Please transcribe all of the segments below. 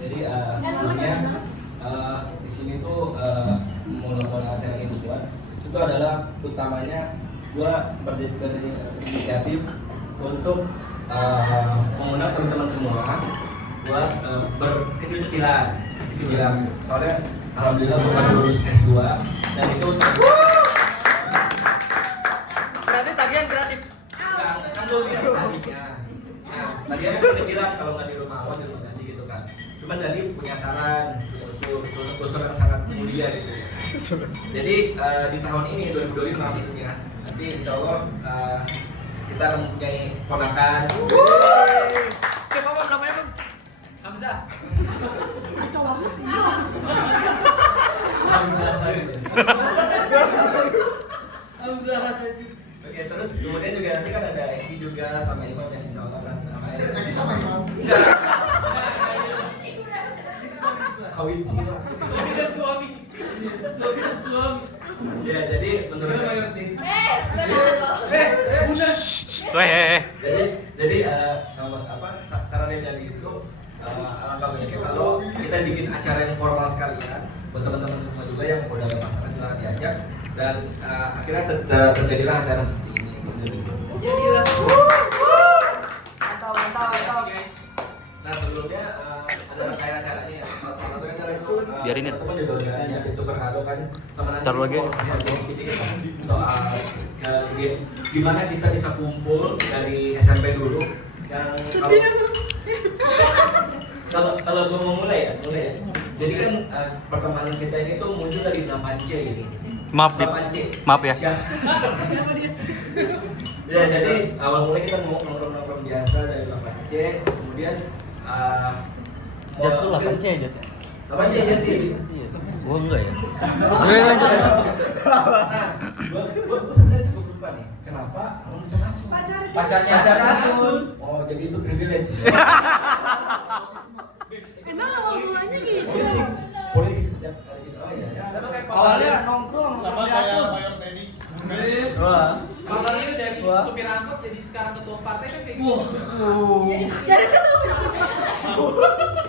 Jadi sebelumnya di sini tuh mula-mula acara ini buat itu adalah utamanya gua berinisiatif untuk mengundang teman-teman semua buat berkecil-kecilan. Soalnya alhamdulillah gua baru lulus S2 dan itu berarti tagihan gratis. kan gue bilang tadinya. Nah, tadinya kecil-kecilan kalau nggak di rumah awal di rumah Dandi gitu kan. Cuman Dandi punya saran, punya usul yang sangat mulia gitu. Jadi di tahun ini 2025 khususnya nanti insya Allah kita akan mempunyai ponakan. Siapa bang namanya bang? Hamzah. Hamzah Hasaidi. Oke, terus kemudian juga nanti kan ada Eki juga sama Imam yang insya Allah kan Eki sama Imam? kawin sila. Suami dan suami. Ya jadi menurut jadi nomor apa saran dari itu alangkah baiknya kalau kita bikin acara yang formal sekalian buat teman-teman semua juga yang udah ada pasangan silahkan diajak dan akhirnya terjadilah acara seperti ini. Jadilah. Mantap. Nah sebelumnya ada rangkaian acaranya ya. Salah satu acara itu Biarin ya. teman juga udah itu berkado kan sama nanti Taruh lagi. soal gimana kita bisa kumpul dari SMP dulu yang kalau gue mau mulai ya. Jadi kan pertemanan kita ini tuh muncul dari 8C gitu. Maaf ya. Ya jadi awal mulai kita nongkrong biasa dari 8C, kemudian Jatuh 8C aja. 8C jadi. Iya. Gua enggak ya. Oke lanjut. Nah, gua sebenarnya cukup lupa nih. Kenapa kamu bisa masuk? Pacarnya. Oh jadi itu privilege. Emang awal mulanya gitu. Politik sejak oh iya ya. Awalnya nongkrong Sama kayak Mayor Teddy. Awalnya dari supir angkot jadi sekarang ketua partai kan kayak gitu. Jadi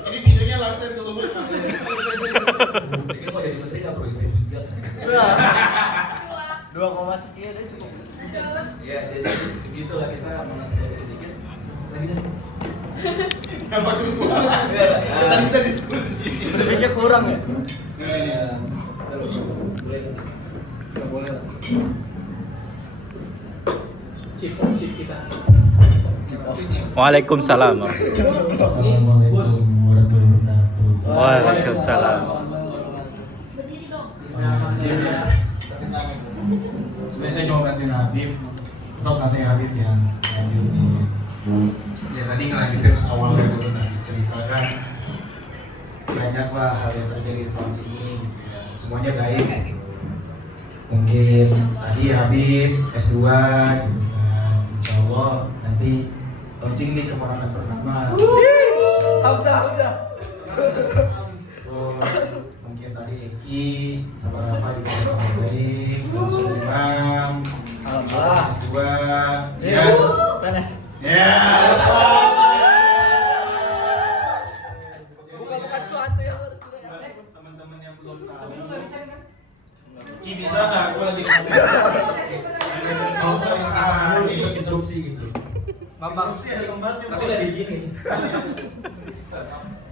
Ini videonya langsung ke luhur. Bikin mau jadi menteri nggak perlu IP 3. 2 sekian aja cukup. Ya jadi begitulah kita mengasih dikit. Lagi nih. Kenapa gua? Tadi kita diskusi. Lebihnya kurang ya. Boleh lah. Chief kita. Waalaikumsalam. Assalamualaikum warahmatullahi wabarakatuh. Waalaikumsalam. Berdiri dong. Sebenarnya saya coba bantuin Habib atau katanya Habib yang hadir di ya tadi ngelanjutin awalnya dulu tadi ceritakan banyaklah hal yang terjadi di tahun ini gitu ya, semuanya baik mungkin tadi Habib S2 gitu kan, insya Allah nanti launching nih keponakan pertama. Hamzah. Terus mungkin tadi Eki sama Rafa juga kabar baik, terus Imam, Alhamdulillah. S2, ya, Panas. ya. Bukan suatu yang harus Teman-teman yang belum tahu, Ki bisa nggak? Gue lagi ngomong. Kalau mau interupsi gitu. Bambang sih ada kembali. Tapi lagi gini.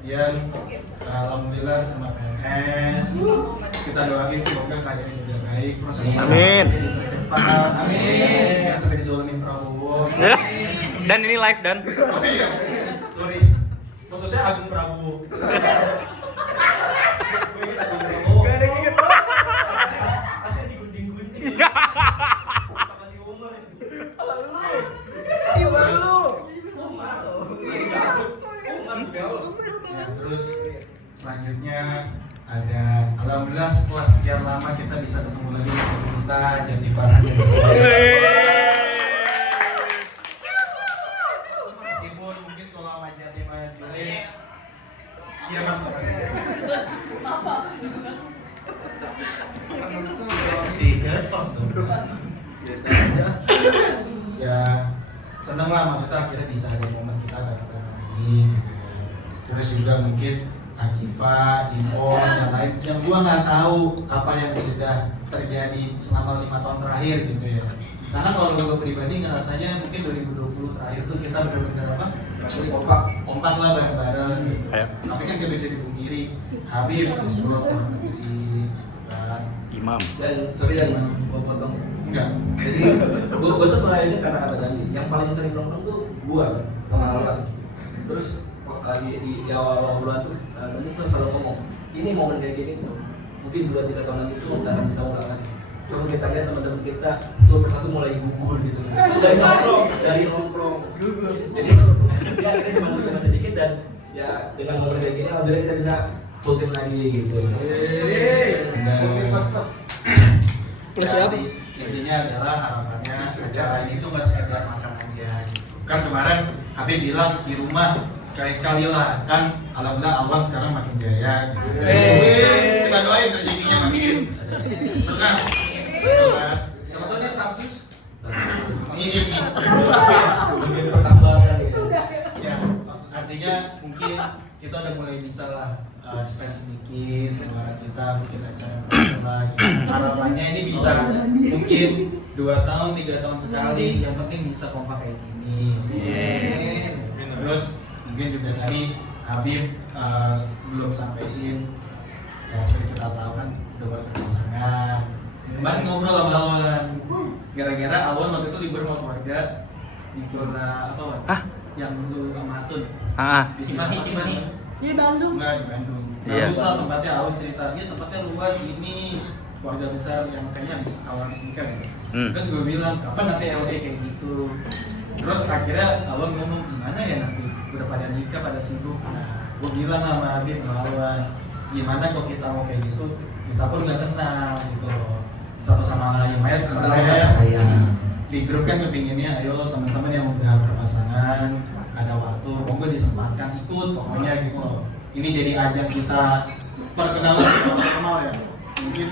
Yang alhamdulillah sama PNS kita doain semoga keadaannya juga baik, proses Amin. dipercepat, jangan sampai dizolimin Prabowo. Dan ini live dan. Oh iya, sorry, maksudnya Agung Prabowo. Gue kita Prabowo. Gak ada gitu. Asli digunting-gunting. Masih umur. Umar lu. Umar juga. Ya, terus selanjutnya ada alhamdulillah setelah sekian lama kita bisa ketemu lagi dengan kita jadi Farhan dan meskipun mungkin kalau sama Jati sama Jule iya mas makasih diketok tuh biasa aja ya seneng lah maksudnya akhirnya bisa ada momen kita datang lagi gitu. terus juga mungkin Akiva, Ipon, yang lain yang gua nggak tahu apa yang sudah terjadi selama 5 tahun terakhir gitu ya. Karena kalau gua pribadi ngerasanya mungkin 2020 terakhir tuh kita benar-benar apa? Kompak lah bareng-bareng gitu. Ayo. Tapi kan gak bisa dipungkiri Habib, S2, luar negeri, kan? Imam. Dan sorry dan gua potong. Enggak. Jadi gua tuh selain kata-kata tadi, yang paling sering nongkrong tuh gua kan, sama Alwan. Terus di awal bulan tuh nanti tuh selalu ngomong, ini momen kayak gini tuh mungkin 2-3 tahun lagi tuh nggak akan bisa ulang lagi. Kalau kita lihat teman-teman kita satu persatu mulai gugur gitu, dari nongkrong. Jadi ya kita cuma sedikit dan ya dengan momen kayak gini alhamdulillah kita bisa full team lagi gitu. Plus Ya, apa? Intinya adalah harapannya acara ini tuh nggak sekedar makan aja. Kan kemarin Habib bilang di rumah sekali-sekali lah, kan alhamdulillah Alwan sekarang makin jaya gitu. Kita doain rezekinya makin berkah. Siapa tahu dia subsis. Lebih pertambangan gitu. Ya, artinya mungkin kita udah mulai bisa lah spend sedikit pengeluaran kita mungkin acara lah gitu. Harapannya ini bisa mungkin 2 tahun 3 tahun sekali, yang penting bisa kompak kayak gini. Terus mungkin juga tadi Habib belum sampein ya seperti kita tahu kan udah berpasangan. Kemarin ngobrol sama Alwan, gara-gara Alwan waktu itu libur sama keluarga di Gora apa Wan? Yang lu sama Atun. Di Cimahi. Di Bandung. Enggak, di Bandung. Iya. Bagus lah tempatnya, Alwan cerita, iya tempatnya luas ini, keluarga besar yang kayaknya awal habis nikah gitu. Terus gue bilang, kapan nanti LA kayak gitu? Terus akhirnya Alwan ngomong, gimana ya nanti? Udah pada nikah, pada sibuk. Nah, gue bilang sama Habib, sama Alwan, gimana kalau kita mau kayak gitu, kita pun gak kenal gitu loh. Satu sama lain, Maya kemarin di grup kan kepinginnya, ayo teman-teman yang udah berpasangan, ada waktu, monggo disempatkan ikut pokoknya gitu loh. Ini jadi ajang kita perkenalan normal ya, mungkin.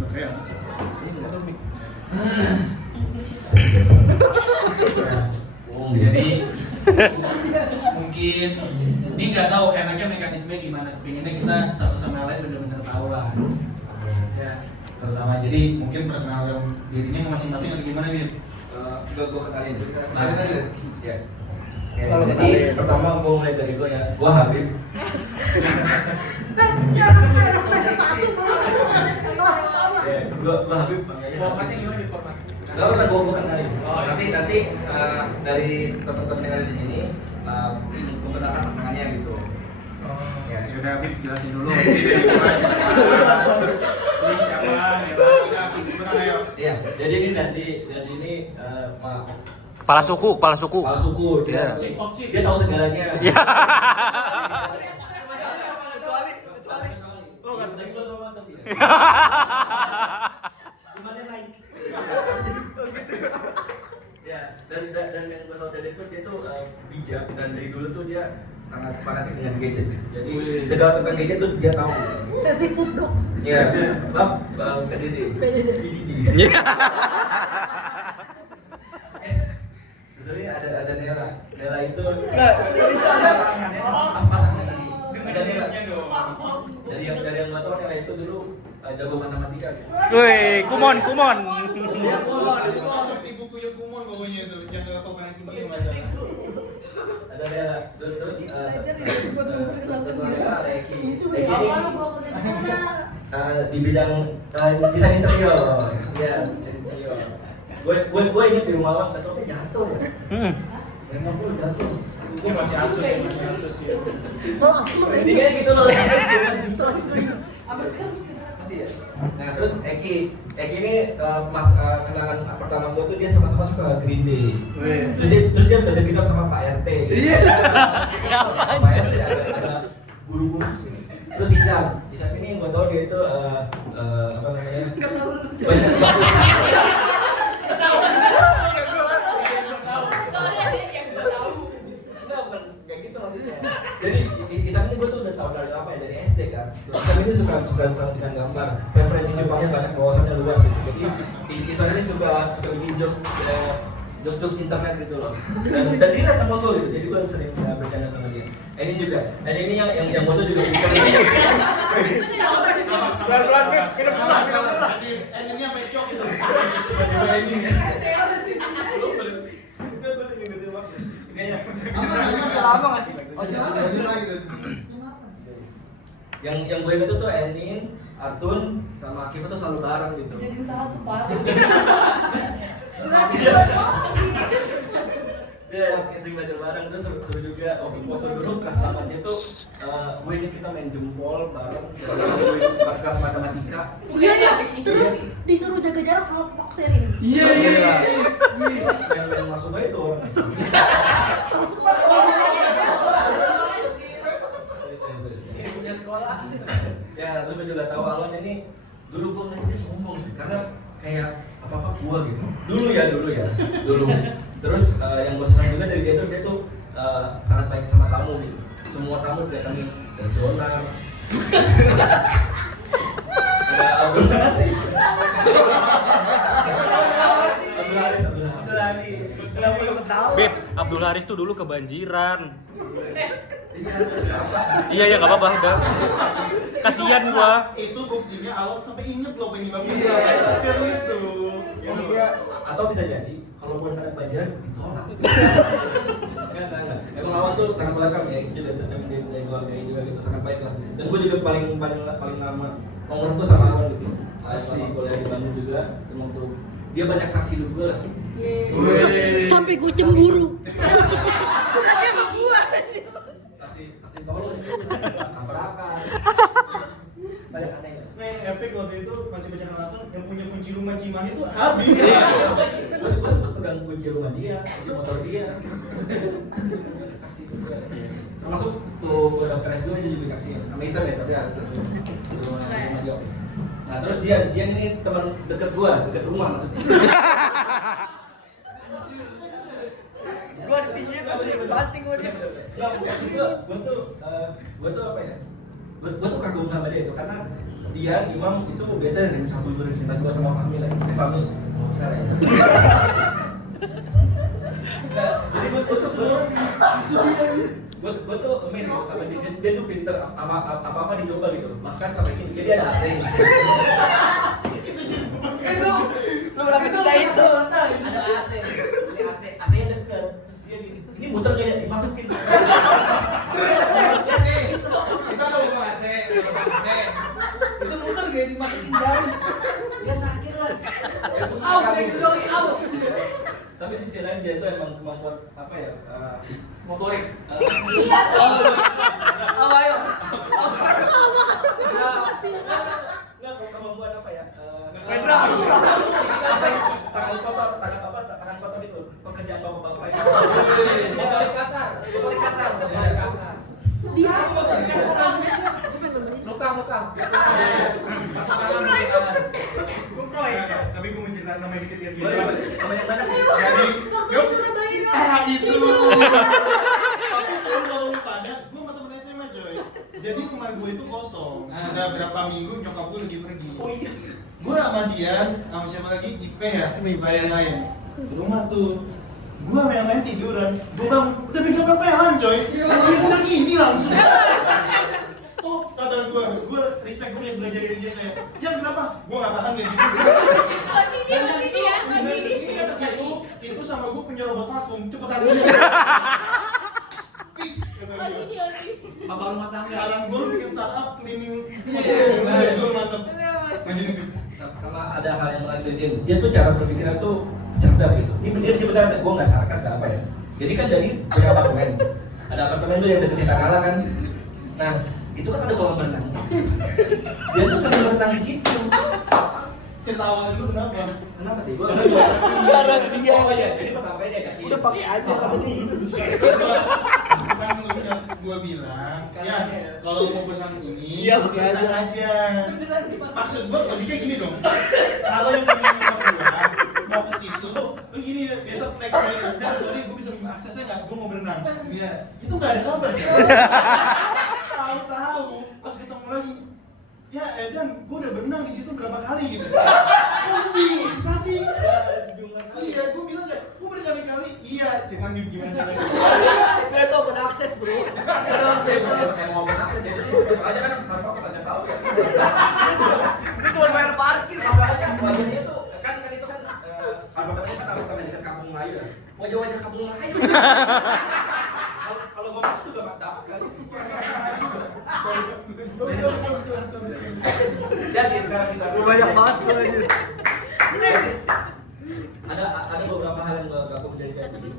Oke ya. Jadi mungkin ini nggak tahu enaknya mekanisme gimana, kepinginnya kita satu sama lain benar-benar tahu lah. Ya. Terutama jadi mungkin perkenalan dirinya masing-masing atau gimana Bib? Gue kenalin dulu. Kenalin aja. Ya. Jadi pertama gue mulai dari gue ya, gue Habib. Gue Habib makanya. Formatnya gimana nih format? Gak usah gue kenalin. Oh, iya. Nanti dari teman-teman yang ada di sini memperkenalkan pasangannya gitu. Ya udah Bib jelasin dulu. Ini dari gua ini siapa? Gimana ayo? Iya, jadi ini nanti Kepala suku. kepala suku dia, Iya. dia tahu segalanya. Iya. Oh, kan tadi gua tahu mantap dia. Gimana naik? Ya, dan yang gue tahu dari itu dia tuh bijak dan dari dulu tuh dia sangat fanatik dengan gadget. Jadi segala tentang gadget tuh dia tahu. Sesi pup dok. Iya, PDD. Iya. Sebenarnya ada Nela. Nela itu Pasangannya. pasangan tadi. Ada Nela. Dong. Dari yang gue tahu Nela itu dulu jago matematika. Woi, kumon. Itu masuk di buku Yokumon pokoknya itu yang level paling tinggi masalah. Ada Nela. Terus setelah Nela ada Eki. Eki ini di bidang desain interior. Iya, desain interior. Gue inget di rumah Wan, laptopnya jatuh ya. Emang gue jatuh. Gue masih asus ya. Ini kayak gitu loh. Apa sekarang? Masih ya. Nah terus Eki ini kenangan pertama gue tuh dia sama-sama suka Green Day. Terus dia belajar gitar sama Pak RT. Iya. Pak RT ada guru-guru sini. Terus Isan ini yang gue tau dia itu apa namanya? Banyak kayak gitu maksudnya. Jadi Isan ini gue tuh udah tau dari apa ya, dari SD kan. Isan ini suka dengan gambar, referensi Jepangnya banyak, wawasannya luas gitu. Jadi Isan ini suka bikin jokes jokes internet gitu loh. Dan dia sama gue gitu, jadi gue sering bercanda sama dia. Ini juga, dan ini yang foto juga pintar. Pelan-pelan, kita pulang. Jadi endingnya sampai shock gitu. Selama nggak sih? Oh selama. Yang gue inget tuh Enin, Atun, sama Akif tuh selalu bareng gitu. Jadi salah tuh Pak. Iya, sering belajar bareng, terus seru juga. Waktu foto dulu kelas 8 itu gue inget kita main jempol bareng. Gue inget pas kelas matematika. Iya ya. Terus disuruh jaga jarak sama bokserin. Iya. Yang masuk aja itu orang. Masuk paksa. Yang punya sekolah. Ya, terus gue juga tahu Alon ini dulu gue ngeliat dia sombong sih, karena kayak apa-apa gua gitu. Dulu ya. Terus yang gue senang juga dari dia tuh sangat baik sama tamu gitu. Semua tamu didatangi dari Zonar. Ada Abdul Haris. Kenapa lu ketawa? Beb, Abdul Haris tuh dulu kebanjiran. Iya, terus apa? Iya ya nggak apa-apa udah. Kasian gua. Itu buktinya Alok sampai inget loh penyebab itu. Iya. Atau bisa jadi kalau bukan ada banjiran ditolak. Enggak. Emang Awan tuh sangat welcome ya, itu juga tercermin dari keluarga ini juga gitu, sangat baik lah. Dan gue juga paling lama nongkrong tuh sama Awan gitu. Asik, kuliah di Bandung juga, emang tuh dia banyak saksi hidup gue lah. Sampai gue cemburu. Curhatnya sama gue. Saksi tolong itu tabrakan. Banyak anehnya. Nah yang epic waktu itu masih baca nonton yang punya kunci rumah Cimahi itu habis. Gue sempet pegang kunci rumah dia, kunci motor dia. Saksi juga. Termasuk tuh gue daftar S2 aja juga saksi. Amazon ya sob. Rumah dia. Nah terus dia ini teman deket rumah maksudnya. Gua tinggi terus dia banting gua dia. Nggak, gue tuh apa ya? Gue tuh kagum sama dia itu karena dia Imam itu biasanya dari satu dua cerita gue sama Fahmi lah. Fahmi, oh kira ya. Nah, jadi gue tuh sebenarnya gue tuh amazing sama dia. Dia tuh pinter apa dicoba gitu. Bahkan sampai gini dia ada AC. Itu lu kenapa cerita itu? Ada AC. AC-nya deket. Terus dia gini, ini muter gak ya? Dimasukin. Ya sih. Kita kalau ngomong AC. Itu muter gak dimasukin jauh. Ya sakit lah. Ya, terus Au, kami- kayak gitu au. Tapi sisi lain dia itu emang kemampuan apa ya? Motorik. Apa ayo? Ya. Nggak kemampuan apa ya? Main drum. Tangan kotor itu pekerjaan bapak-bapak itu. Motorik kasar. Motorik kasar. Dia Lukang. Kumproy. Tapi gue mau cerita namanya dikit ya. Boleh. Sama yang mana? Jadi, waktu Surabaya. itu. Tapi sebelum kalau lu pada, gue sama temen SMA coy. Jadi rumah gue itu kosong. Udah berapa minggu nyokap gue lagi pergi. Oh iya. Gue sama Dian, sama siapa lagi? Ipe ya, yang lain. Di rumah tuh, gue sama yang lain tiduran. Gue bangun, udah pegang pepelan coy. Anjing udah gini langsung. Oh, kata gue respect gue yang belajar dari dia kayak, ya kenapa? Gue gak tahan kayak gitu. Masih dia. Itu sama gue punya robot vakum, cepetan dulu. Fix, kata dia. Bapak rumah tangga. Saran gue lu bikin startup cleaning mesin, gue mantep. Lanjutin. Sama ada hal yang menarik dari dia tuh cara berpikirnya tuh cerdas gitu. Dia benar, gue nggak sarkas nggak apa ya. Jadi kan dari punya apartemen, ada apartemen tuh yang deket Citanala kan. Nah itu kan ada kolam berenang. Dia tuh sering berenang di situ. Ketawa lu kenapa? Kenapa sih? Karena dia. Oh iya, jadi pertama kali dia yakin. Udah pakai aja pasti. Kan gue bilang, ya kalau lu mau berenang sini, Iya, pakai berenang aja. Maksud gue logiknya gini dong. Kalau yang punya rumah gua mau ke situ, lu gini besok next kali udah sorry gue bisa aksesnya nggak, gue mau berenang. Iya. Itu nggak ada kabar. Tahu-tahu pas ketemu lagi, ya Edan, gue udah berenang di situ berapa kali gitu. Kok lu bisa sih? Iya, gue bilang kayak, gue berkali Jangan gimana caranya. Dia tuh open access, bro. Yang mau akses jadi soalnya kan tanpa aku tanya tahu ya. Dia cuma bayar parkir. Masalahnya wajahnya tuh kan itu kan apartemennya kan apartemen dekat Kampung Melayu ya. Wajah-wajah Kampung Melayu. Kalau gua masuk juga nggak dapat kan. Jadi sekarang kita Banyak banget gua anjir. ada beberapa hal yang gak aku dari Jati.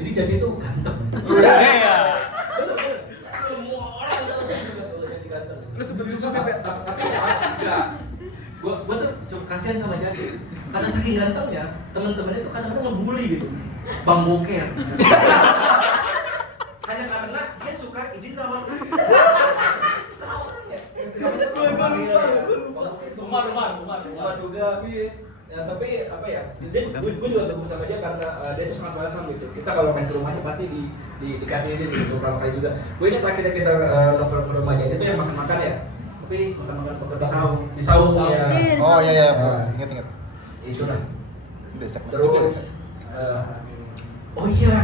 Jadi Jati itu ganteng. Iya. Bener. Semua orang tahu saya juga kalau Jati ganteng. Lu sebut susah Beb. Tapi enggak. Gua tuh kasihan sama Jati. Karena saking gantengnya, teman-temannya tuh kadang-kadang ngebully gitu. Bang Boker. Hanya karena dia suka izin sama salah orangnya. Rumah juga. Ya tapi apa ya? Gue juga gabung sama dia karena dia tuh sangat welcome gitu. Kita kalau main ke rumahnya pasti dikasih izin gitu beberapa kali juga. Gue ingat akhirnya kita nongkrong ke rumahnya itu yang makan-makan ya. Tapi makan-makan pekerjaan di saung ya. Oh iya, ingat. Itu lah. Terus oh iya.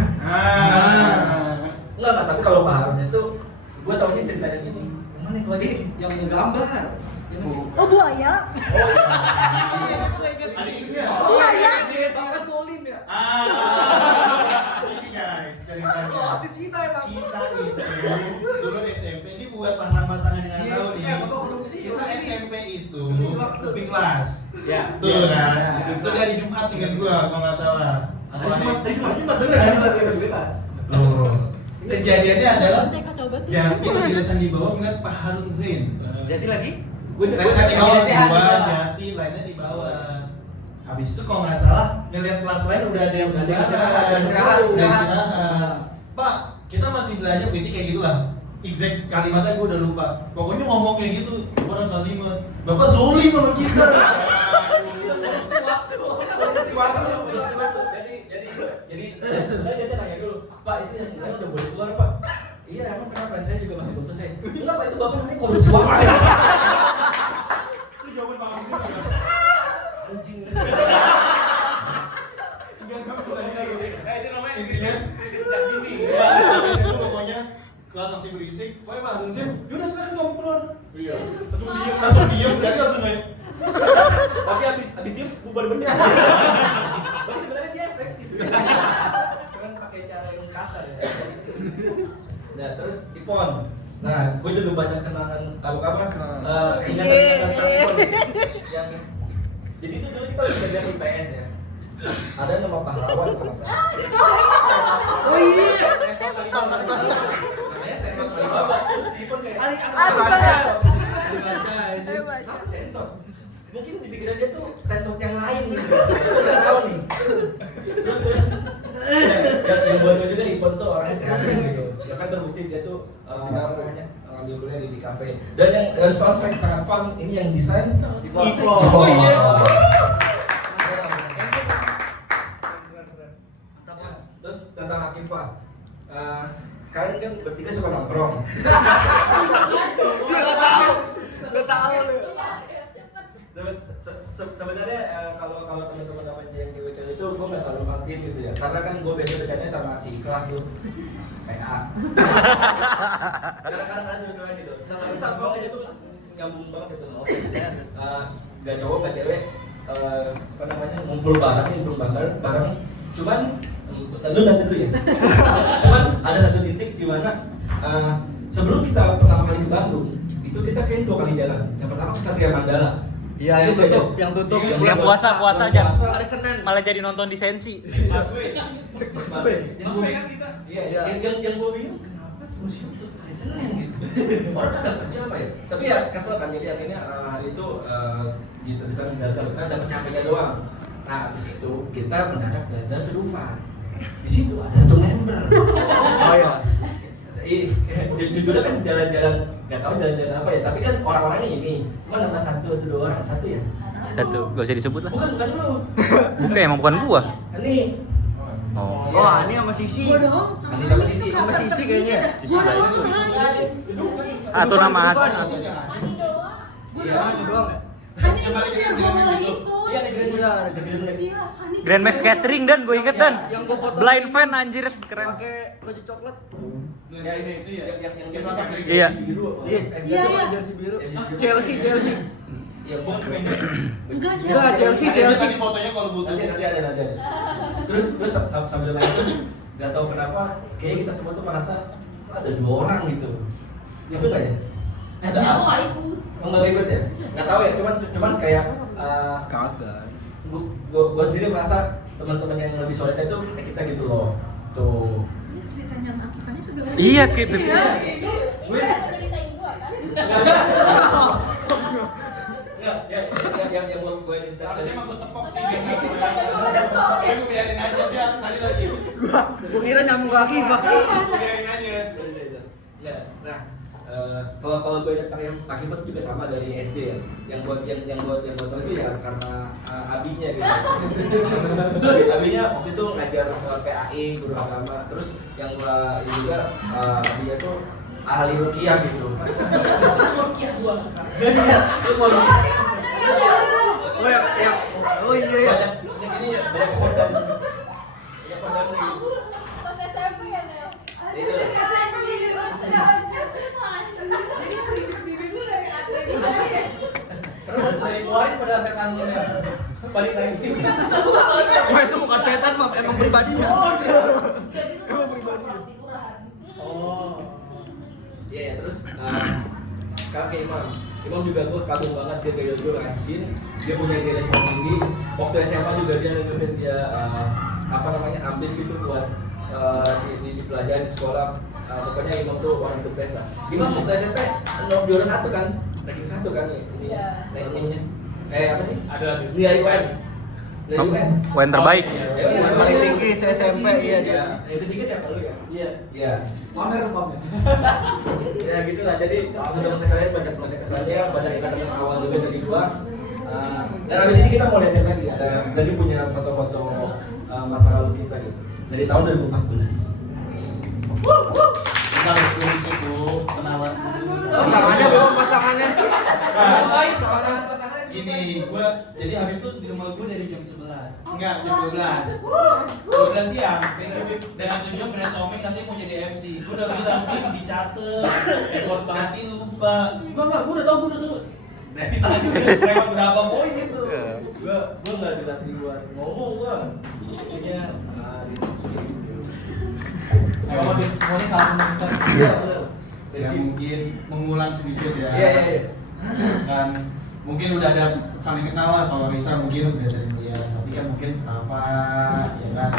Enggak, tapi kalau Pak Harun itu gue taunya ceritanya gini. Yang mana kalau ini? Yang gambar. Oh buaya. Buaya. Bapak Solim ya. Ini guys, ceritanya. Asis kita emang. Kita itu dulu SMP ini buat pasang-pasangan yang nggak tahu nih. Kita SMP itu movie class. Ya. Tuh kan. Itu dari Jumat singkat gua kalau nggak salah. Dari Jumat beneran bebas. Tuh. Kejadiannya adalah Coba tuh. Jati lagi lesan di bawah ngeliat Pak Harun Zain. Jadi lagi? Lesan di bawah gua, Jati lainnya di bawah. Habis itu kalau nggak salah ngeliat kelas lain udah ada yang istirahat. Pak, kita masih belajar ini kayak gitulah. Exact kalimatnya gue udah lupa. Pokoknya ngomong kayak gitu, orang kalimat. Bapak zolim sama kita. Jadi sebenarnya dia tanya dulu, Pak itu yang udah boleh keluar Pak? Iya emang kenapa? Saya juga masih butuh saya. Enggak Pak itu Bapak nanti korupsi waktu. Itu jawaban Pak Hamzah. Anjing. Itu namanya Intinya, kritis dan dini. habis itu pokoknya kelas masih berisik. Pokoknya Pak Harun Zain, yaudah silakan kamu keluar. Iya. Langsung diem, jadi langsung naik. Tapi abis dia bubar bener. Tapi sebenarnya dia efektif. Kan pakai cara yang kasar ya. Nah terus Ipon. Nah gue juga banyak kenangan apa ingatan tentang Ipon. Yang jadi itu dulu kita harus belajar IPS ya. Ada nama pahlawan kalau salah. Oh iya. Namanya Sentot Alibaba. Terus Ipon kayak Alibaba. Sentot. Mungkin di pikiran dia tuh sentot yang lain gitu. Nggak tahu nih. Terus yang buat gue juga Ipon tuh orangnya sehat gitu. Ya kan terbukti dia tuh apa namanya ngambil kuliah di kafe. Dan yang soal fact sangat fun ini yang desain Ipon. Oh iya. Terus tentang Akifah. Kalian kan bertiga suka nongkrong. Udah tahu lu. Sebenarnya kalau teman-teman sama cewek-cewek itu gue nggak terlalu ngertiin gitu ya, karena kan gue biasa bercandanya sama si kelas tuh PA. Kadang-kadang ada sesuatu gitu. Tapi saat kalau itu nyambung banget itu soal nggak cowok nggak cewek apa namanya ngumpul bareng. Cuman lu nanti dulu ya. Cuman ada satu titik di mana sebelum kita pertama kali ke Bandung itu kita kayaknya 2 kali jalan. Yang pertama ke Satria Mandala. Iya, yang tutup. Yang puasa aja. Hari Senin. Malah jadi nonton di Sensi. Busway. Yang Kan kita. Iya, yang gue bingung kenapa museum tuh hari Senin gitu. Orang kagak kerja apa ya? Tapi ya kesel kan, jadi akhirnya hari itu gitu bisa gagal karena dapat capeknya doang. Nah, habis itu kita mendadak belajar ke Dufan. Di situ ada satu member. Oh iya. Jujur kan jalan-jalan nggak tahu jalan-jalan apa ya, tapi kan orang-orangnya ini cuma nama satu atau 2 orang satu ya. Satu, gak usah disebut lah. Bukan lu. Bukan gua. Ini. Oh. Oh, ini sama Sisi. Gua dong. Ini sama Sisi. Sama Sisi kayaknya. Gua doang. Atau nama Bukan. Ati. Ani doang. Iya. Ini doang ya? Ani ikut yang gua malah ikut. Iya, ada Grand Max. Iya, panik. Grand Max Catering dan gue inget dan. Yang gua foto Blind fan anjir keren. pakai baju coklat. Ya ini itu ya. Yang dia pakai Iya. jersey biru. Iya, Iya, iya. jersey biru. Jersey biru. Chelsea. Ya gua Enggak, Enggak, Chelsea. Tadi fotonya kalau butuh. nanti ada. Terus sambil main itu nggak tahu kenapa kayaknya kita semua tuh merasa kok ada 2 orang gitu. Itu nggak ya? Ada Aku apa? nggak ikut. Nggak ikut ya? Nggak tahu ya. Cuman kayak Kagak. gue sendiri merasa teman-teman yang lebih solid itu kita gitu loh. Tuh. Ini ceritanya sama Akifannya sebelum. Iya gitu. Enggak, yang gue minta Harusnya emang gue tepok sih. Tepok. Tapi gue biarin aja dia tadi lagi. Gua kira nyambung ke Akifah. Biarin aja. Ya, nah kalau gue ingat pakai foto juga sama dari SD ya. Yang buat tahu itu ya karena abinya gitu. Abinya waktu itu ngajar PAI guru agama. Terus yang gue ini juga abinya tuh ahli ruqyah gitu. Rukiah gua. Itu mau Oh yang oh iya ya. banyak ini ya banyak korban. Banyak korbannya gitu. Pas SMP ya, Nel? Itu. Bibir lu dari atlet. Terus dari keluarin pada setan lu ya. Balik lagi. Cuma itu bukan setan, Mam, emang pribadinya. Jadi lu kalau tiduran. Oh. Iya, ya, terus kakek Imam juga gue kagum banget dia kayak gue rajin, dia punya idealisme tinggi. Waktu SMA juga dia nunjukin dia ambis gitu buat di pelajaran di sekolah. Pokoknya Imam tuh one of the best lah. Imam waktu SMP juara 1 kan, ranking 1 kan ininya, rankingnya. Apa sih? Ada. Nilai UN. Nilai UN. Wen terbaik. Yang paling tinggi se-SMP iya dia. Yang ketiga siapa lu ya? Iya. Iya. Pamer rupanya. Ya gitu lah, jadi teman-teman sekalian banyak kesannya, banyak kata awal juga dari gua. Dan abis ini kita mau lihat lagi, ada tadi punya foto-foto masa lalu kita gitu dari tahun 2014. Kita harus di situ kenalan dulu. Pasangannya belum pasangannya. Baik, pasangan-pasangan. Gini, jadi Habib tuh di rumah gue dari jam 11. Enggak, jam 12. 12 siang. Dengan tujuan brainstorming nanti mau jadi MC. Gue udah bilang, Bim, dicatet. Effort banget. Nanti lupa. Enggak, gue udah tahu. Nanti tadi udah lewat berapa poin itu. Gua nggak dilatih buat ngomong gua. Punya Kalau di semuanya salah menentukan. Iya benar. Ya mungkin mengulang sedikit ya. Iya. Kan mungkin udah ada saling kenal lah. Kalau Risa mungkin udah sering lihat, tapi kan mungkin apa ya kan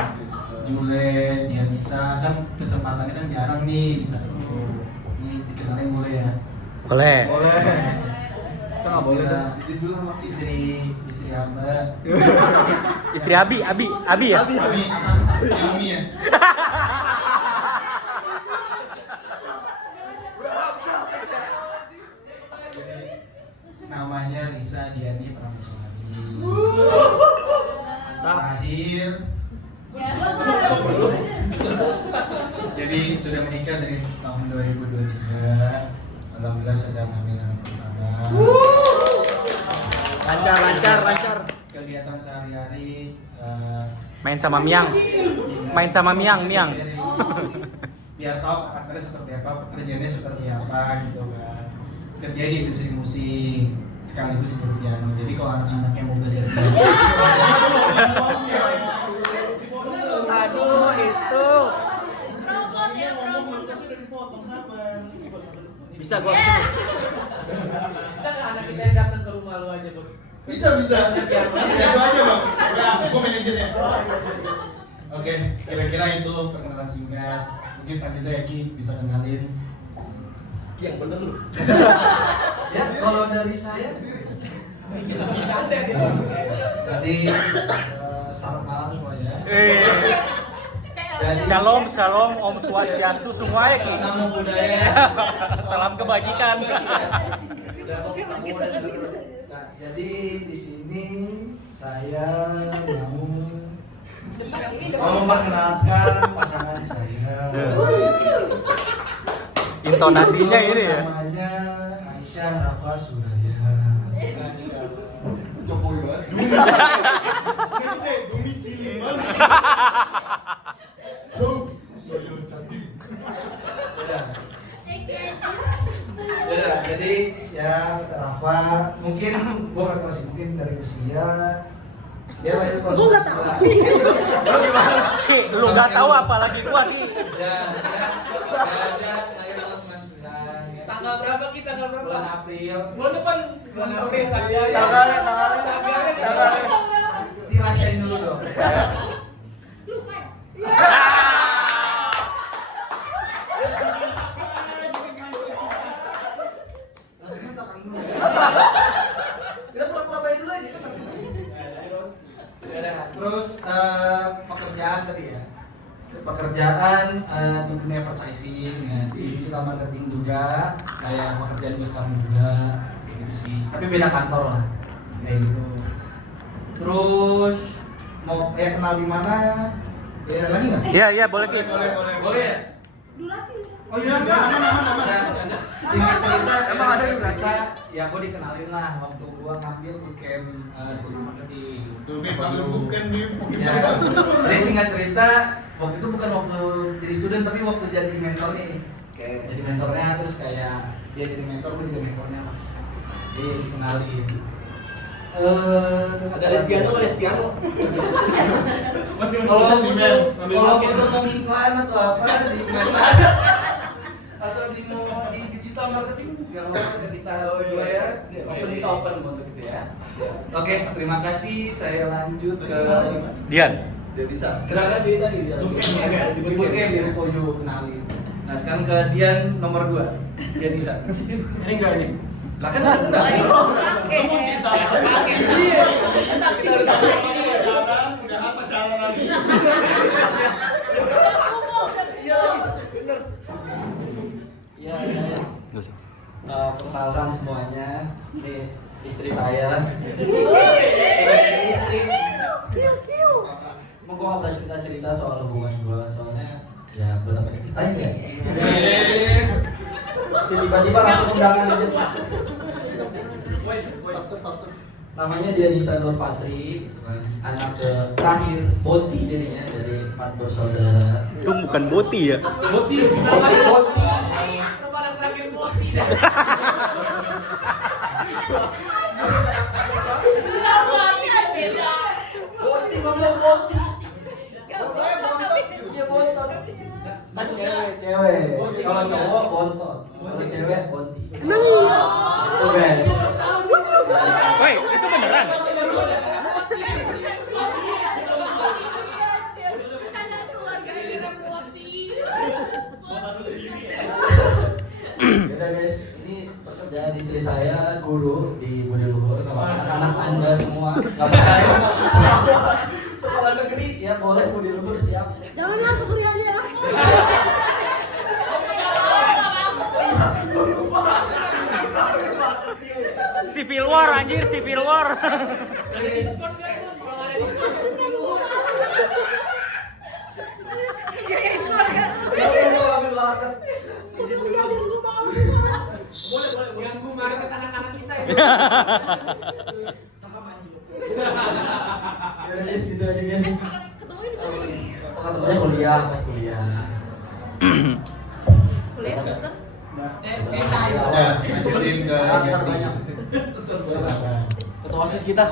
Julen, Nisa kan kesempatannya kan jarang nih bisa ketemu. Nih dikenalin boleh ya. Boleh. Saya nggak boleh dah. Istri hamba. Istri Abi ya? Ami ya. Namanya Risa Diani Prameswari. Lahir jadi sudah menikah dari tahun 2023. Alhamdulillah sedang hamil anak pertama. Lancar. Kegiatan sehari-hari Main sama Miang. biar tahu karakternya seperti apa, pekerjaannya seperti apa gitu kan. Kerja di industri musik sekaligus guru piano. Jadi kalau anak-anaknya mau belajar piano, Aduh, itu. dia ngomong masa sudah dipotong, sabar. Bisa gua. Bisa nggak anak kita yang datang ke rumah lu aja, Bos? Bisa. Itu aja bang. Ya, gue manajernya. Oke, kira-kira itu perkenalan singkat. Mungkin selanjutnya ya Ki bisa kenalin. Ki yang bener lu. Ya, kalau dari saya Bisa bercanda dia. tadi selamat malam semuanya. Shalom, Om Swastiastu semuanya Ki. Namo Buddhaya. Salam kebajikan. Nah, jadi di sini saya mau memperkenalkan pasangan saya. Intonasinya ini ya. Namanya Aisyah Rafa Suraya. Jokowi banget. Domisili. Soyo cantik. Udah, jadi ya Rafa mungkin gua nggak tahu sih, mungkin dari usia dia lahir tahun Gua nggak tahu. 99. Lu gimana? Ki, lu nggak tahu apalagi gua, Ki. Ya, dia lahir tahun 99. Ya. Tanggal berapa kita? Tanggal berapa? Bulan April. Bulan depan. Bulan April. Tanggalnya. Tanggalnya. Dirasain dulu dong. Lupa ya? Kita pura-pura baik dulu aja kan. Terus pekerjaan tadi ya. Pekerjaan di dunia advertising ya. Di digital marketing juga. Kayak pekerjaan gue sekarang juga. Kayak gitu sih. Tapi beda kantor lah. Kayak gitu. Terus mau kenal di mana? Ada lagi nggak? Iya, boleh, Ki. Boleh ya? Durasi. Oh iya enggak, aman. Singkat cerita, emang ada cerita, ya gue dikenalin lah waktu gue ngambil bootcamp digital marketing. Tuh Bib, kalau bukan Bib. Ya, jadi singkat cerita, waktu itu bukan waktu jadi student tapi waktu jadi mentor nih. Kayak jadi mentornya terus kayak dia jadi mentor, gue jadi mentornya. Jadi dikenalin. Ada Respiano, Respiano. Kalau kita mau iklan atau apa di atau di digital marketing nggak apa-apa kita bayar open untuk itu ya. Oke, terima kasih. Saya lanjut ke Dian. Dia bisa. kenalkan diri tadi ya. Di bootcamp di Revoyo kenalin. Nah sekarang ke Dian nomor 2. Dian bisa. Ini enggak ini. Lah kan Kakek. Iya. Udah pacaran lagi. Aku mau udah Iya, perkenalan semuanya. Ini istri saya. Sebagai istri. Mau gua nggak cerita soal hubungan gua, soalnya ya buat apa diceritain ya? Tiba-tiba langsung undangan aja. Namanya Dianisa Nur Fatri, anak terakhir Boti jadinya dari 4 bersaudara. Itu bukan Boti ya? Boti. Boti. Kenapa ada terakhir Boti? Boti, gua bilang Boti. Iya bontot. Kan cewek. Kalau cowok bontot. Kalau cewek bonti. Itu guys. Woi, itu beneran? Yaudah guys, ini pekerjaan istri saya guru di Budi Luhur. Kalau anak-anak anda semua nggak percaya, sekolah negeri ya boleh Budi Luhur siap. Jangan ya ke kuliahnya ya. Civil War anjir, Civil War. Ada diskon nggak itu? Kalau ada diskon. Ambil market. Ganggu market anak-anak kita ya. Yaudah guys, gitu aja guys. Ketemunya kuliah, pas kuliah. Kuliah semester? Cerita ayo. Udah, lanjutin ke Jati. Silakan. Ketua OSIS kita.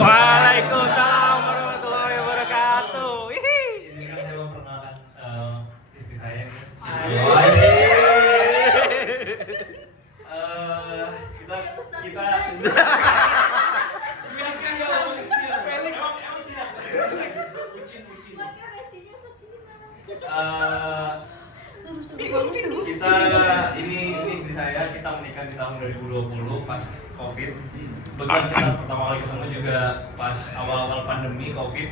Waalaikumsalam warahmatullahi wabarakatuh. Hihi. Izinkan saya memperkenalkan istri saya. Kita ini istri saya, kita menikah di tahun 2020 pas COVID. Kebetulan kita pertama kali ketemu juga pas awal-awal pandemi COVID.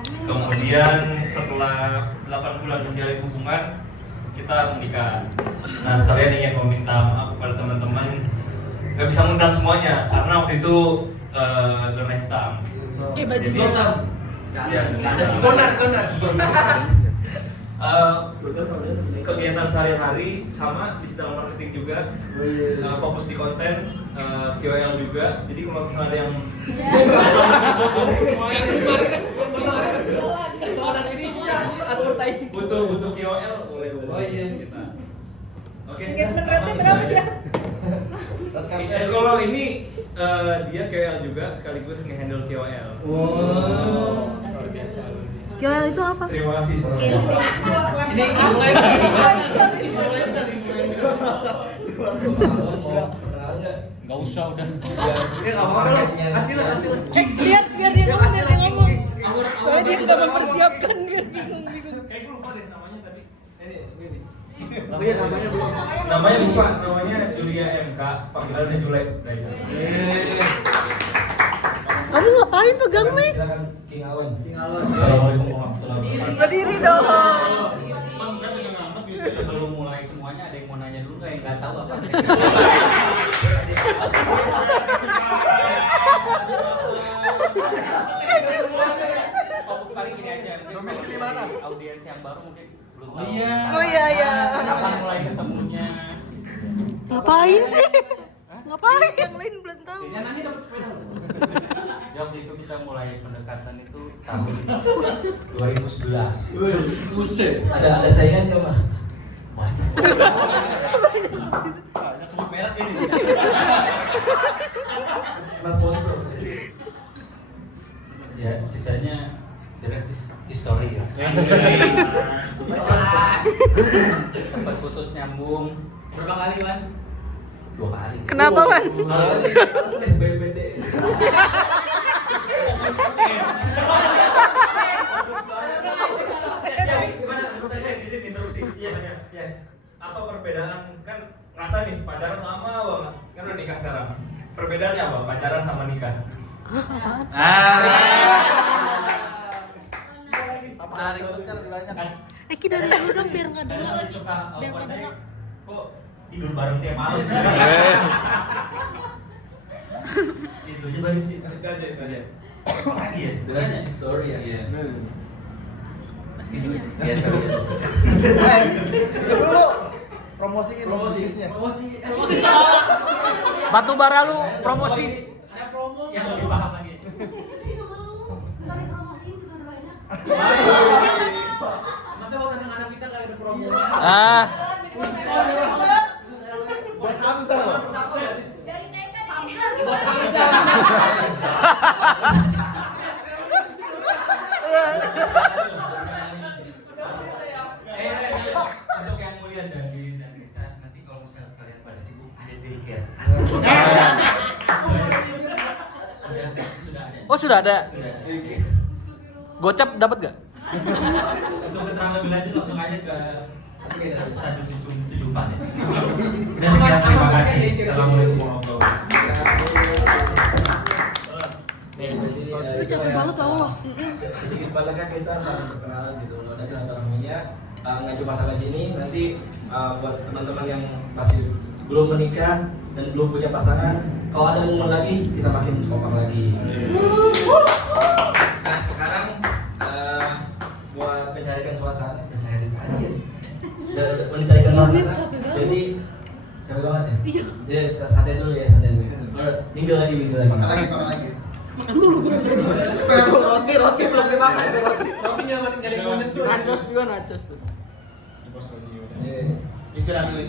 Kemudian setelah 8 bulan menjalin hubungan, kita menikah. Nah, sekalian ingin meminta maaf kepada teman-teman, nggak bisa ngundang semuanya karena waktu itu zona hitam. Baju Jadi, hitam. nggak ada Zona. kegiatan sehari-hari sama digital marketing juga, fokus di konten. KOL juga. Jadi kalau misalnya ada yang Advertising. butuh KOL boleh. Oh iya. Kita. Oke. Engagement rate-nya berapa aja? Kalau ini dia KOL juga sekaligus nge-handle KOL. Wow. Luar biasa. KOL itu apa? Terima kasih saudara. Ini influencer. Perkenalan nggak? Nggak usah udah. Hasilnya. Biar dia ngomong. Soalnya dia nggak mempersiapkan, biar bingung-bingung. Kayak gue lupa deh namanya tadi. Ini. Namanya lupa, namanya Julia MK, panggilannya Jule. Kamu ngapain pegang mic? Silakan King Awan. Assalamualaikum warahmatullahi wabarakatuh. Berdiri dong. Sebelum mulai semuanya ada yang mau nanya dulu nggak yang nggak tahu apa? Paling gini aja. Domisili mana? Audiens yang baru mungkin belum tahu. Oh iya. Oh iya. Kapan mulai ketemunya? Ngapain sih? Ngapain? Yang lain belum tahu. Yang nanya dapat sepeda. Ya, waktu itu kita mulai pendekatan itu tahun 2011. Buset. Ada saingan nggak mas? Banyak. Banyak sebut merek ini. Mas sponsor. Ya, sisanya the rest is history ya. Sempat putus nyambung Berapa kali, Wan? 2 kali. Kenapa, Wan? SBMPT. Yes. Apa perbedaan kan ngerasa nih pacaran lama banget kan udah nikah sekarang. Perbedaannya apa pacaran sama nikah? Kita dari dulu dong biar nggak dulu. Kadang suka awkward aja. Kok tidur bareng tiap malam? Itu aja balik sih. Itu aja. Iya, The rest is history ya. Iya. Gitu. Iya, tahu ya. Promosiin bisnisnya. Batu bara lu promosi. Ada promo. Yang lebih paham lagi. Masa buat anak-anak kita kayak ada promonya. Ah, Bos Hamzah loh. Dari TK Buat nih. Hamzah. Untuk yang mulia dan Nisa, nanti kalau misalnya kalian pada sibuk ada daycare. Sudah ada. oh sudah ada. Sudah. Gocap dapat gak? Untuk keterangan lebih lanjut langsung aja ke Stadion 74 ya. Udah sekian, terima kasih. Assalamualaikum warahmatullahi wabarakatuh. Nih, jadi capek banget Allah. sedikit banyaknya kita saling berkenalan gitu, ada silaturahminya. Nggak cuma sampai sini, nanti buat teman-teman yang masih belum menikah dan belum punya pasangan, kalau ada momen lagi kita makin kompak lagi. Nah sekarang buat mencarikan suasana, mencarikan suasana, jadi capek banget ya. Iya. Santai dulu ya, santai dulu. Minggu lagi. Makan lagi. Roti belum dimakan. Roti nggak ada yang mau nyentuh. Nachos juga nachos tuh. Istirahat dulu.